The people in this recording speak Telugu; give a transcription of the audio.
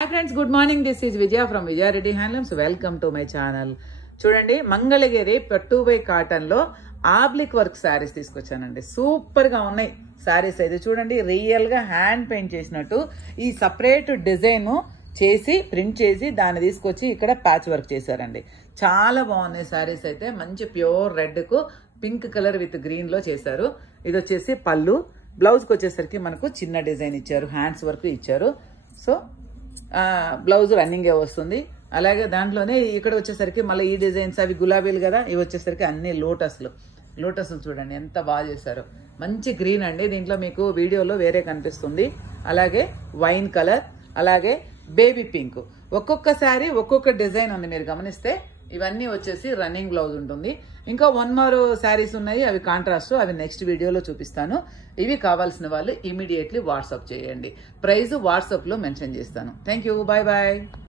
Hi friends, good morning. This is Vijaya from Vijaya Reddy Handlooms. Welcome to my channel. చూడండి మంగళగిరి పట్టుబై కాటన్ లో ఆబ్లిక్ వర్క్ సారీస్ తీసుకొచ్చానండి. సూపర్ గా ఉన్నాయి సారీస్. అయితే చూడండి రియల్ గా హ్యాండ్ పెయింట్ చేసినట్టు ఈ సపరేట్ డిజైన్ చేసి ప్రింట్ చేసి దాన్ని తీసుకొచ్చి ఇక్కడ ప్యాచ్ వర్క్ చేశారండి. చాలా బాగున్నాయి సారీస్. అయితే మంచి ప్యూర్ రెడ్ కు పింక్ కలర్ విత్ గ్రీన్ లో చేశారు. ఇది వచ్చేసి పళ్ళు. బ్లౌజ్ కి వచ్చేసరికి మనకు చిన్న డిజైన్ ఇచ్చారు, హ్యాండ్స్ వర్క్ ఇచ్చారు. సో బ్లౌజ్ రన్నింగ్ వస్తుంది. అలాగే దాంట్లోనే ఇక్కడ వచ్చేసరికి మళ్ళీ ఈ డిజైన్స్ అవి గులాబీలు కదా, ఇవి వచ్చేసరికి అన్ని లోటస్లు చూడండి ఎంత బాగా చేశారు. మంచి గ్రీన్ అండి. దీంట్లో మీకు వీడియోలో వేరే కనిపిస్తుంది. అలాగే వైన్ కలర్, అలాగే బేబీ పింక్. ఒక్కొక్క శారీ ఒక్కొక్క డిజైన్ ఉంది. మీరు గమనిస్తే ఇవన్నీ వచ్చేసి రన్నింగ్ బ్లౌజ్ ఉంటుంది. ఇంకా 1 more శారీస్ ఉన్నాయి, అవి కాంట్రాస్ట్. అవి నెక్స్ట్ వీడియోలో చూపిస్తాను. ఇవి కావాల్సిన వాళ్ళు ఇమీడియట్లీ వాట్సాప్ చేయండి. ప్రైస్ వాట్సాప్ లో మెన్షన్ చేస్తాను. Thank you, bye bye.